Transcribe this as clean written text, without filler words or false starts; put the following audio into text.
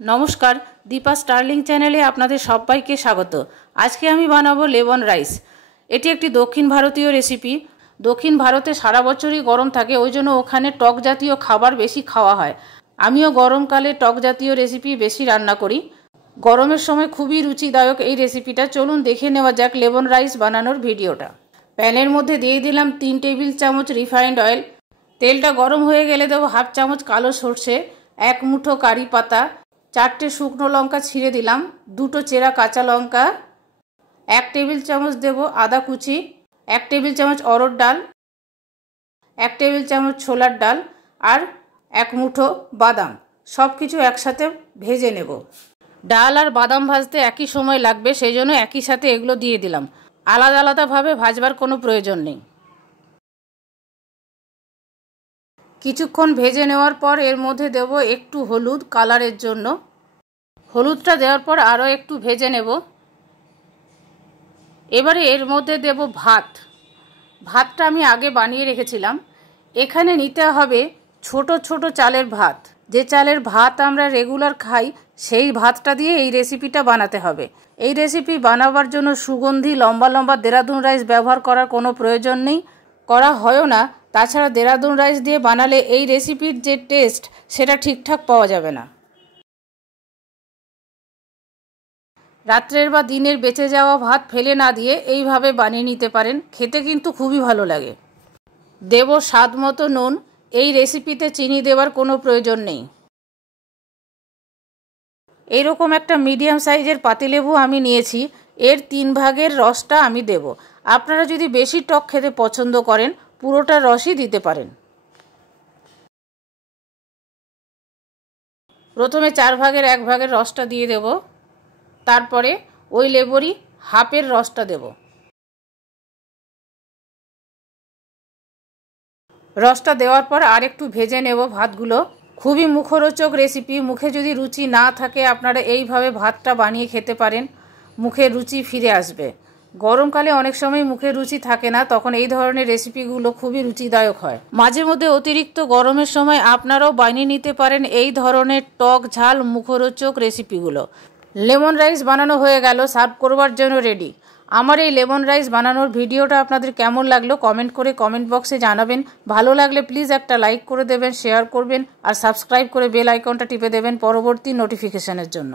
নমস্কার, দীপা স্টার্লিং চ্যানেলে আপনাদের সবাইকে স্বাগত। আজকে আমি বানাবো লেমন রাইস। এটি একটি দক্ষিণ ভারতীয় রেসিপি। দক্ষিণ ভারতে সারা বছরই গরম থাকে, ওই জন্য ওখানে টক জাতীয় খাবার বেশি খাওয়া হয়। আমিও গরমকালে টক জাতীয় রেসিপি বেশি রান্না করি। গরমের সময় খুবই রুচিদায়ক এই রেসিপিটা। চলুন দেখে নেওয়া যাক লেমন রাইস বানানোর ভিডিওটা। প্যানের মধ্যে দিয়ে দিলাম 3 টেবিল চামচ রিফাইন্ড অয়েল। তেলটা গরম হয়ে গেলে দেবো হাফ চামচ কালো সর্ষে, 1 মুঠো কারি পাতা, 4টে শুকনো লঙ্কা ছিঁড়ে দিলাম, 2টো চেরা কাঁচা লঙ্কা, 1 টেবিল চামচ দেব আদা কুচি, 1 টেবিল চামচ অরহর ডাল, 1 টেবিল চামচ ছোলার ডাল আর 1 মুঠো বাদাম। সব কিছু একসাথে ভেজে নেব। ডাল আর বাদাম ভাজতে একই সময় লাগবে, সেই জন্য একই সাথে এগুলো দিয়ে দিলাম। আলাদা আলাদাভাবে ভাজবার কোনো প্রয়োজন নেই। কিছুক্ষণ ভেজে নেওয়ার পর এর মধ্যে দেব একটু হলুদ কালারের জন্য। হলুদটা দেওয়ার পর আরও একটু ভেজে নেব। এবারে এর মধ্যে দেব ভাত। ভাতটা আমি আগে বানিয়ে রেখেছিলাম। এখানে নিতে হবে ছোট ছোট চালের ভাত। যে চালের ভাত আমরা রেগুলার খাই সেই ভাতটা দিয়ে এই রেসিপিটা বানাতে হবে। এই রেসিপি বানাবার জন্য সুগন্ধি লম্বা লম্বা দেরাদুন রাইস ব্যবহার করার কোনো প্রয়োজন নেই, করা হয়ও না। তাছাড়া দেরাদুন রাইস দিয়ে বানালে এই রেসিপির যে টেস্ট সেটা ঠিকঠাক পাওয়া যাবে না। রাত্রের বা দিনের বেঁচে যাওয়া ভাত ফেলে না দিয়ে এইভাবে বানিয়ে নিতে পারেন, খেতে কিন্তু খুবই ভালো লাগে। দেব স্বাদ মতো নুন। এই রেসিপিতে চিনি দেওয়ার কোনো প্রয়োজন নেই। এইরকম একটা মিডিয়াম সাইজের পাতিলেবু আমি নিয়েছি, এর 3 ভাগের রসটা আমি দেব। আপনারা যদি বেশি টক খেতে পছন্দ করেন পুরোটা রসই দিতে পারেন। প্রথমে 4 ভাগের 1 ভাগের রসটা দিয়ে দেব, তারপরে ওই লেবুরই হাফের রসটা দেব। রসটা দেওয়ার পর আর একটু ভেজে নেব ভাতগুলো। খুবই মুখরোচক রেসিপি। মুখে যদি রুচি না থাকে আপনারা এইভাবে ভাতটা বানিয়ে খেতে পারেন, মুখে রুচি ফিরে আসবে। গরমকালে অনেক সময় মুখে রুচি থাকে না, তখন এই ধরনের রেসিপিগুলো খুবই রুচিদায়ক হয়। মাঝে মধ্যে অতিরিক্ত গরমের সময় আপনারাও বানিয়ে নিতে পারেন এই ধরনের টক ঝাল মুখরোচক রেসিপিগুলো। লেমন রাইস বানানো হয়ে গেল, সার্ভ করবার জন্য রেডি। আমার এই লেমন রাইস বানানোর ভিডিওটা আপনাদের কেমন লাগলো কমেন্ট করে কমেন্ট বক্সে জানাবেন। ভালো লাগলে প্লিজ একটা লাইক করে দেবেন, শেয়ার করবেন আর সাবস্ক্রাইব করে বেল আইকনটা টিপে দেবেন পরবর্তী নোটিফিকেশনের জন্য।